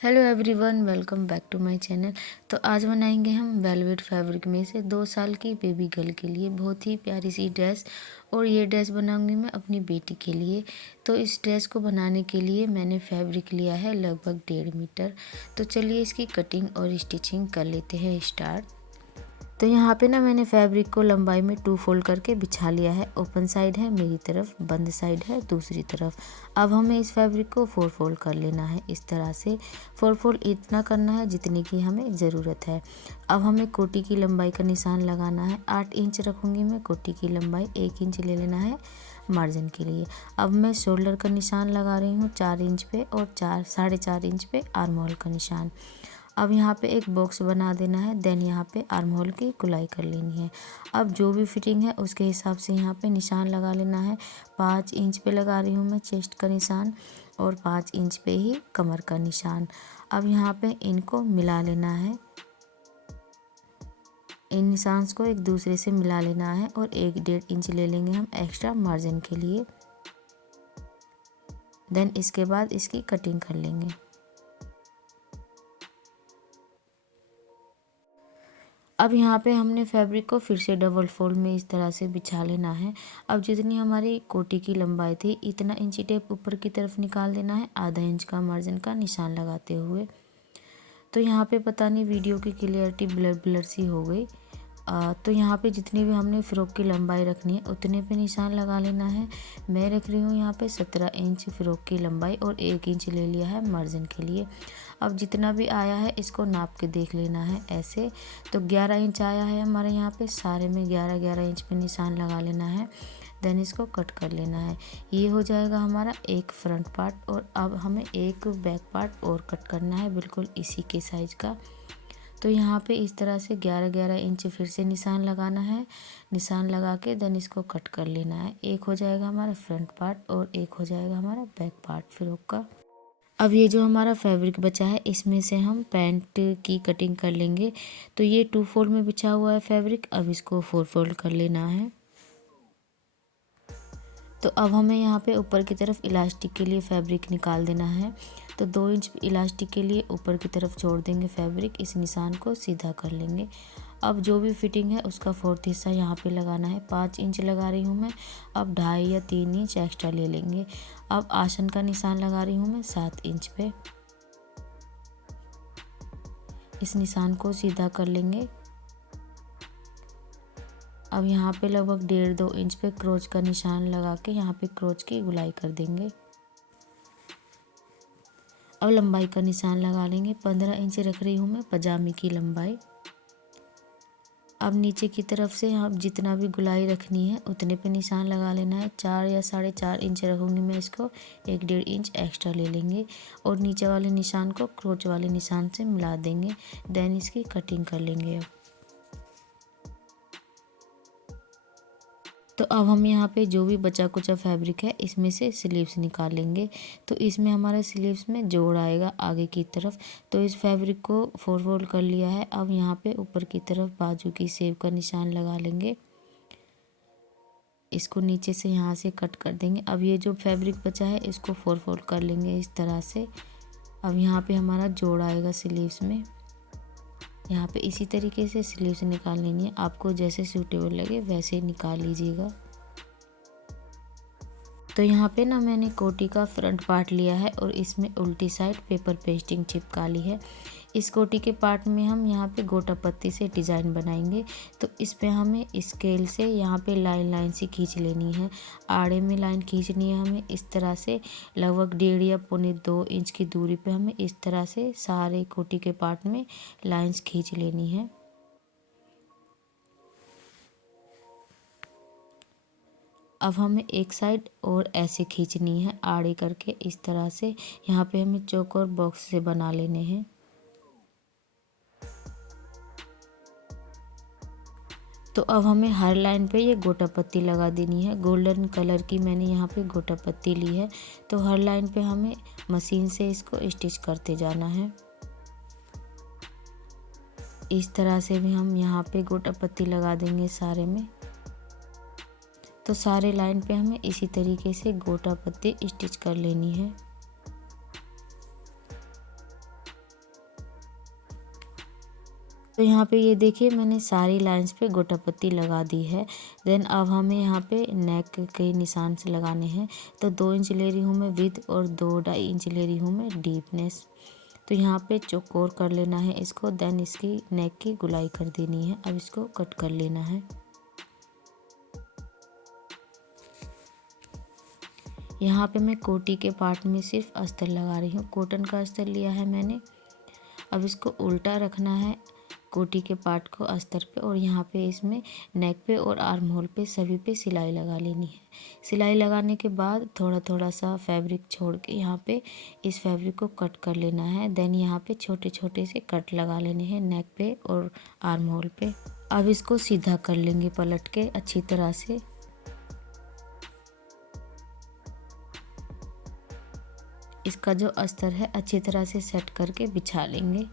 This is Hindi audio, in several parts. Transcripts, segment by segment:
Hello everyone, welcome back to my channel. तो आज बनाएंगे हम वेलवेट फैब्रिक में से 2 साल की बेबी गर्ल के लिए बहुत ही प्यारी सी ड्रेस। और ये ड्रेस बनाऊंगी मैं अपनी बेटी के लिए। तो इस ड्रेस को बनाने के लिए मैंने फैब्रिक लिया है लगभग 1.5 मीटर। तो चलिए इसकी कटिंग और स्टिचिंग कर लेते हैं स्टार्ट। तो यहाँ पे ना मैंने फैब्रिक को लंबाई में 2 फोल्ड करके बिछा लिया है। ओपन साइड है मेरी तरफ, बंद साइड है दूसरी तरफ। अब हमें इस फैब्रिक को 4 फोल्ड कर लेना है। इस तरह से 4 फोल्ड इतना करना है जितनी की हमें ज़रूरत है। अब हमें कोटी की लंबाई का निशान लगाना है। 8 इंच रखूँगी मैं कोटी की लंबाई, 1 इंच ले लेना है मार्जिन के लिए। अब मैं शोल्डर का निशान लगा रही हूँ 4 इंच पे और 4.5 इंच पे आर्म होल का निशान। अब यहाँ पे एक बॉक्स बना देना है। देन यहाँ पे आर्म होल की गुलाई कर लेनी है। अब जो भी फिटिंग है उसके हिसाब से यहाँ पे निशान लगा लेना है। 5 इंच पे लगा रही हूँ मैं चेस्ट का निशान और 5 इंच पे ही कमर का निशान। अब यहाँ पे इनको मिला लेना है। इन निशान को एक दूसरे से मिला लेना है और 1.5 इंच ले लेंगे हम एक्स्ट्रा मार्जिन के लिए। देन इसके बाद इसकी कटिंग कर लेंगे। अब यहाँ पे हमने फैब्रिक को फिर से डबल फोल्ड में इस तरह से बिछा लेना है। अब जितनी हमारी कोटी की लंबाई थी इतना इंची टेप ऊपर की तरफ निकाल देना है, आधा इंच का मार्जिन का निशान लगाते हुए। तो यहाँ पे पता नहीं वीडियो की क्लियरिटी ब्लर ब्लर सी हो गई। तो यहाँ पे जितनी भी हमने फ़्रॉक की लंबाई रखनी है उतने पे निशान लगा लेना है। मैं रख रही हूँ यहाँ पे 17 इंच फ़्रॉक की लंबाई और 1 इंच ले लिया है मार्जिन के लिए। अब जितना भी आया है इसको नाप के देख लेना है ऐसे। तो 11 इंच आया है हमारे यहाँ पे, सारे में 11 इंच पे निशान लगा लेना है। देन इसको कट कर लेना है। ये हो जाएगा हमारा एक फ्रंट पार्ट। और अब हमें एक बैक पार्ट और कट करना है बिल्कुल इसी के साइज का। तो यहाँ पे इस तरह से 11 इंच फिर से निशान लगाना है। निशान लगा के देन इसको कट कर लेना है। एक हो जाएगा हमारा फ्रंट पार्ट और एक हो जाएगा हमारा बैक पार्ट फ्रॉक का। अब ये जो हमारा फैब्रिक बचा है इसमें से हम पैंट की कटिंग कर लेंगे। तो ये 2 फोल्ड में बिछा हुआ है फैब्रिक, अब इसको 4 फोल्ड कर लेना है। तो अब हमें यहाँ पे ऊपर की तरफ इलास्टिक के लिए फैब्रिक निकाल देना है। तो 2 इंच इलास्टिक के लिए ऊपर की तरफ छोड़ देंगे फैब्रिक, इस निशान को सीधा कर लेंगे। अब जो भी फिटिंग है उसका 4th हिस्सा यहाँ पे लगाना है। 5 इंच लगा रही हूँ मैं। अब 2.5 या 3 इंच एक्स्ट्रा ले लेंगे। अब आसन का निशान लगा रही हूँ मैं 7 इंच पे। इस निशान को सीधा कर लेंगे। अब यहाँ पे लगभग 1.5-2 इंच पे क्रोच का निशान लगा के यहाँ पे क्रोच की गुलाई कर देंगे। अब लंबाई का निशान लगा लेंगे। 15 इंच रख रही हूँ मैं पजामे की लंबाई। अब नीचे की तरफ से आप जितना भी गुलाई रखनी है उतने पे निशान लगा लेना है। 4 या 4.5 इंच रखूँगी मैं इसको, 1.5 इंच एक्स्ट्रा ले लेंगे और नीचे वाले निशान को क्रोच वाले निशान से मिला देंगे। देन इसकी कटिंग कर लेंगे। तो अब हम यहाँ पे जो भी बचा कुचा फैब्रिक है इसमें से स्लीव्स निकाल लेंगे। तो इसमें हमारे स्लीव्स में जोड़ आएगा आगे की तरफ। तो इस फैब्रिक को 4 फोल्ड कर लिया है। अब यहाँ पे ऊपर की तरफ बाजू की सेव का निशान लगा लेंगे। इसको नीचे से यहाँ से कट कर देंगे। अब ये जो फैब्रिक बचा है इसको 4 फोल्ड कर लेंगे इस तरह से। अब यहाँ पे हमारा जोड़ आएगा स्लीव्स में। यहाँ पे इसी तरीके से स्लीव्स निकाल लेनी है। आपको जैसे सूटेबल लगे वैसे निकाल लीजिएगा। तो यहाँ पे ना मैंने कोटी का फ्रंट पार्ट लिया है और इसमें उल्टी साइड पेपर पेस्टिंग चिपका ली है। इस कोटी के पार्ट में हम यहाँ पे गोटा पत्ती से डिज़ाइन बनाएंगे। तो इस पे हमें स्केल से यहाँ पे लाइन लाइन सी खींच लेनी है। आड़े में लाइन खींचनी है हमें इस तरह से। लगभग 1.5 या 1.25 इंच की दूरी पे हमें इस तरह से सारे कोटी के पार्ट में लाइंस खींच लेनी है। अब हमें एक साइड और ऐसे खींचनी है आड़े करके इस तरह से। यहाँ पे हमें चौकोर बॉक्स से बना लेने हैं। तो अब हमें हर लाइन पे ये गोटा पत्ती लगा देनी है। गोल्डन कलर की मैंने यहाँ पे गोटा पत्ती ली है। तो हर लाइन पे हमें मशीन से इसको स्टिच करते जाना है। इस तरह से भी हम यहाँ पे गोटा पत्ती लगा देंगे सारे में। तो सारे लाइन पे हमें इसी तरीके से गोटा पत्ती स्टिच कर लेनी है। तो यहाँ पे ये देखिए मैंने सारी लाइंस पे गोटा पत्ती लगा दी है। देन अब हमें यहाँ पे नेक के निशान से लगाने हैं। तो 2 इंच ले रही हूँ मैं विड्थ और 2.5 इंच ले रही हूँ मैं डीपनेस। तो यहाँ पे चौकोर कर लेना है इसको। देन इसकी नेक की गुलाई कर देनी है। अब इसको कट कर लेना है। यहाँ पे मैं कोटी के पार्ट में सिर्फ अस्तर लगा रही हूँ। कॉटन का अस्तर लिया है मैंने। अब इसको उल्टा रखना है कोटी के पार्ट को अस्तर पे, और यहाँ पे इसमें नेक पे और आर्म होल पे सभी पे सिलाई लगा लेनी है। सिलाई लगाने के बाद थोड़ा थोड़ा सा फैब्रिक छोड़ के यहाँ पे इस फैब्रिक को कट कर लेना है। देन यहाँ पे छोटे छोटे से कट लगा लेने हैं नेक पे और आर्म होल पे। अब इसको सीधा कर लेंगे पलट के अच्छी तरह से। इसका जो अस्तर है अच्छी तरह से सेट करके बिछा लेंगे।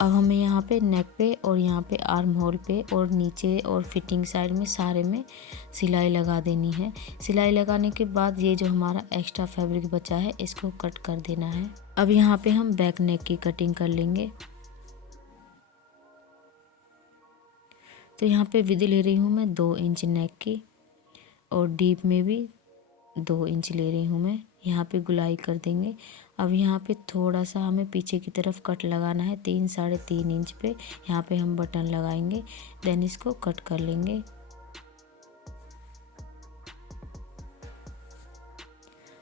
अब हमें यहाँ पे नेक पे और यहाँ पे आर्म होल पे और नीचे और फिटिंग साइड में सारे में सिलाई लगा देनी है। सिलाई लगाने के बाद ये जो हमारा एक्स्ट्रा फैब्रिक बचा है इसको कट कर देना है। अब यहाँ पे हम बैक नेक की कटिंग कर लेंगे। तो यहाँ पे विड्थ ले रही हूँ मैं 2 इंच नेक की, और डीप में भी 2 इंच ले रही हूँ मैं। यहाँ पे गुलाई कर देंगे। अब यहाँ पे थोड़ा सा हमें पीछे की तरफ कट लगाना है 3-3.5 इंच पे। यहाँ पे हम बटन लगाएंगे। देन इसको कट कर लेंगे।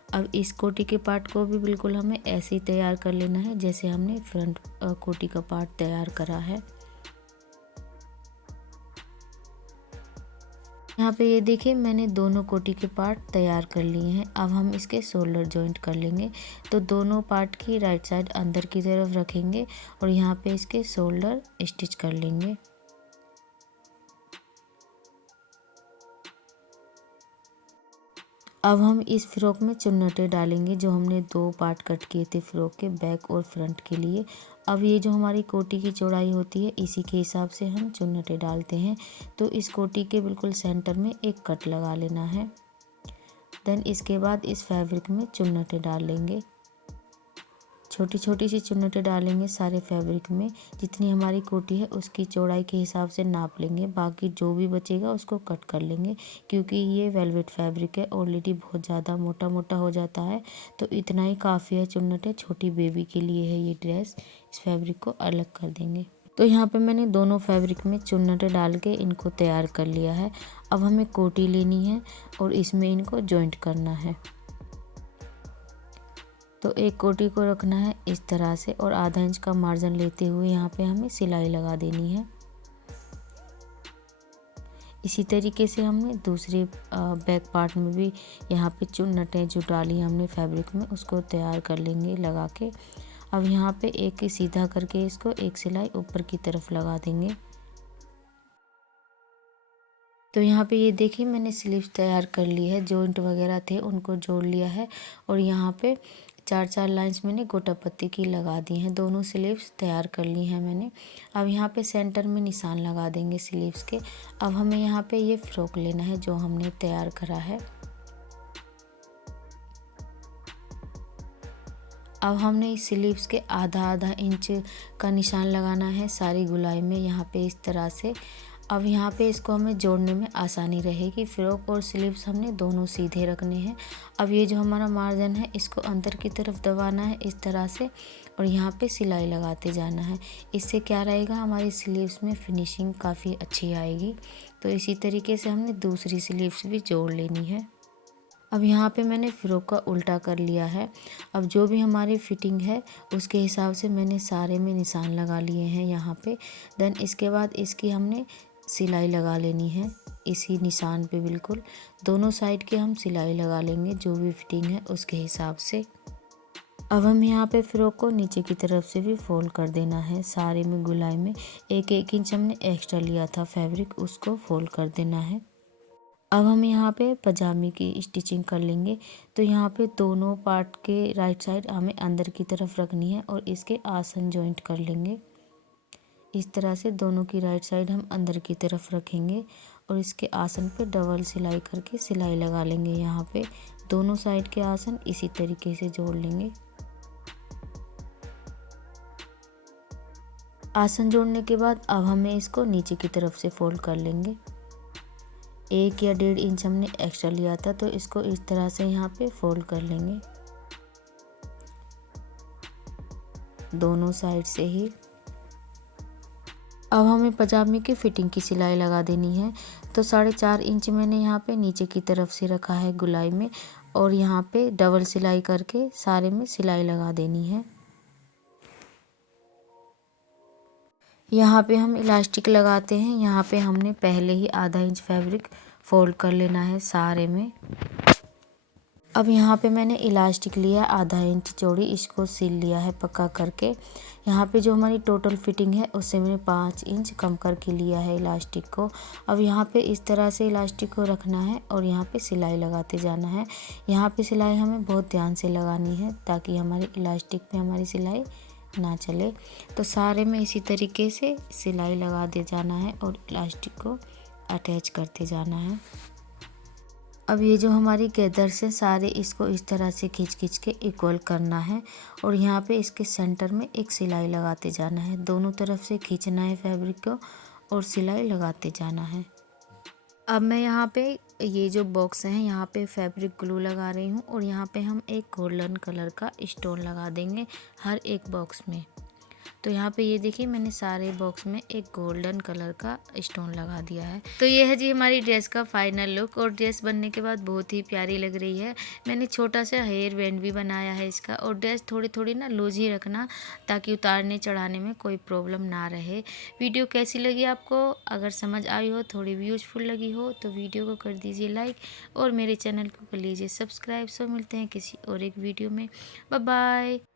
अब इस कोटी के पार्ट को भी बिल्कुल हमें ऐसे ही तैयार कर लेना है जैसे हमने फ्रंट कोटी का पार्ट तैयार करा है। यहाँ पे ये देखिए मैंने दोनों कोटी के पार्ट तैयार कर लिए हैं। अब हम इसके शोल्डर जॉइंट कर लेंगे। तो दोनों पार्ट की राइट साइड अंदर की तरफ रखेंगे और यहाँ पे इसके शोल्डर स्टिच कर लेंगे। अब हम इस फ्रॉक में चुन्नटें डालेंगे जो हमने 2 पार्ट कट किए थे फ्रॉक के बैक और फ्रंट के लिए। अब ये जो हमारी कोटी की चौड़ाई होती है इसी के हिसाब से हम चुन्नटें डालते हैं। तो इस कोटी के बिल्कुल सेंटर में एक कट लगा लेना है। देन इसके बाद इस फैब्रिक में चुन्नटें डाल लेंगे। छोटी छोटी सी चुन्नटें डालेंगे सारे फैब्रिक में। जितनी हमारी कोटी है उसकी चौड़ाई के हिसाब से नाप लेंगे। बाकी जो भी बचेगा उसको कट कर लेंगे, क्योंकि ये वेलवेट फैब्रिक है ऑलरेडी बहुत ज़्यादा मोटा मोटा हो जाता है। तो इतना ही काफ़ी है चुन्नटें। छोटी बेबी के लिए है ये ड्रेस। इस फैब्रिक को अलग कर देंगे। तो यहाँ पे मैंने दोनों फैब्रिक में चुन्नटें डाल के इनको तैयार कर लिया है। अब हमें कोटी लेनी है और इसमें इनको जॉइंट करना है। तो एक कोटी को रखना है इस तरह से और आधा इंच का मार्जिन लेते हुए यहाँ पे हमें सिलाई लगा देनी है। इसी तरीके से हमने दूसरे बैक पार्ट में भी यहाँ पे चुन्नटें जो डाली हमने फैब्रिक में उसको तैयार कर लेंगे लगा के। अब यहाँ पे एक सीधा करके इसको एक सिलाई ऊपर की तरफ लगा देंगे। तो यहाँ पे ये देखिए मैंने स्लीव्स तैयार कर ली है। जॉइंट वगैरह थे उनको जोड़ लिया है और यहाँ पे 4-4 लाइंस मैंने गोटा पत्ती की लगा दी हैं। दोनों स्लीव्स तैयार कर ली हैं मैंने। अब यहाँ पे सेंटर में निशान लगा देंगे स्लीव्स के। अब हमें यहाँ पे ये फ्रॉक लेना है जो हमने तैयार करा है। अब हमने इस स्लीव्स के आधा इंच का निशान लगाना है सारी गुलाई में यहाँ पे इस तरह से। अब यहाँ पे इसको हमें जोड़ने में आसानी रहेगी। फ्रॉक और स्लीव्स हमने दोनों सीधे रखने हैं। अब ये जो हमारा मार्जिन है इसको अंदर की तरफ दबाना है इस तरह से और यहाँ पे सिलाई लगाते जाना है। इससे क्या रहेगा, हमारी स्लीव्स में फिनिशिंग काफ़ी अच्छी आएगी। तो इसी तरीके से हमने दूसरी स्लीव्स भी जोड़ लेनी है। अब यहाँ पे मैंने फ़्रॉक का उल्टा कर लिया है। अब जो भी हमारी फिटिंग है उसके हिसाब से मैंने सारे में निशान लगा लिए हैं यहाँ पे। देन इसके बाद इसकी हमने सिलाई लगा लेनी है इसी निशान पे। बिल्कुल दोनों साइड के हम सिलाई लगा लेंगे जो भी फिटिंग है उसके हिसाब से। अब हम यहाँ पे फ़्रॉक को नीचे की तरफ से भी फोल्ड कर देना है। सारे में गुलाई में 1-1 इंच हमने एक्स्ट्रा लिया था फैब्रिक, उसको फोल्ड कर देना है। अब हम यहाँ पे पजामे की स्टिचिंग कर लेंगे। तो यहाँ पे दोनों पार्ट के राइट साइड हमें अंदर की तरफ रखनी है और इसके आसन जॉइंट कर लेंगे। इस तरह से दोनों की राइट साइड हम अंदर की तरफ रखेंगे और इसके आसन पे डबल सिलाई करके सिलाई लगा लेंगे। यहाँ पे दोनों साइड के आसन इसी तरीके से जोड़ लेंगे। आसन जोड़ने के बाद अब हमें इसको नीचे की तरफ से फोल्ड कर लेंगे। 1 या 1.5 इंच हमने एक्स्ट्रा लिया था, तो इसको इस तरह से यहाँ पे फोल्ड कर लेंगे दोनों साइड से ही। अब हमें पजामे की फिटिंग की सिलाई लगा देनी है। तो 4.5 इंच मैंने यहाँ पे नीचे की तरफ से रखा है गुलाई में, और यहाँ पे डबल सिलाई करके सारे में सिलाई लगा देनी है। यहाँ पे हम इलास्टिक लगाते हैं। यहाँ पे हमने पहले ही आधा इंच फैब्रिक फोल्ड कर लेना है सारे में। अब यहाँ पे मैंने इलास्टिक लिया आधा इंच चौड़ी, इसको सिल लिया है पक्का करके। यहाँ पे जो हमारी टोटल फिटिंग है उससे मैंने 5 इंच कम करके लिया है इलास्टिक को। अब यहाँ पे इस तरह से इलास्टिक को रखना है और यहाँ पे सिलाई लगाते जाना है। यहाँ पे सिलाई हमें बहुत ध्यान से लगानी है ताकि हमारी इलास्टिक पे हमारी सिलाई ना चले। तो सारे में इसी तरीके से सिलाई लगा दे जाना है और इलास्टिक को अटैच करते जाना है। अब ये जो हमारी गैदर्स है सारे, इसको इस तरह से खींच के इक्वल करना है और यहाँ पे इसके सेंटर में एक सिलाई लगाते जाना है। दोनों तरफ से खींचना है फैब्रिक को और सिलाई लगाते जाना है। अब मैं यहाँ पे ये जो बॉक्स हैं यहाँ पे फैब्रिक ग्लू लगा रही हूँ और यहाँ पे हम एक गोल्डन कलर का स्टोन लगा देंगे हर एक बॉक्स में। तो यहाँ पे ये देखिए मैंने सारे बॉक्स में एक गोल्डन कलर का स्टोन लगा दिया है। तो ये है जी हमारी ड्रेस का फाइनल लुक, और ड्रेस बनने के बाद बहुत ही प्यारी लग रही है। मैंने छोटा सा हेयर बैंड भी बनाया है इसका, और ड्रेस थोड़ी थोड़ी ना लूज ही रखना ताकि उतारने चढ़ाने में कोई प्रॉब्लम ना रहे। वीडियो कैसी लगी आपको? अगर समझ आई हो, थोड़ी भी यूजफुल लगी हो तो वीडियो को कर दीजिए लाइक और मेरे चैनल को कर लीजिए सब्सक्राइब। सो मिलते हैं किसी और एक वीडियो में। Bye bye.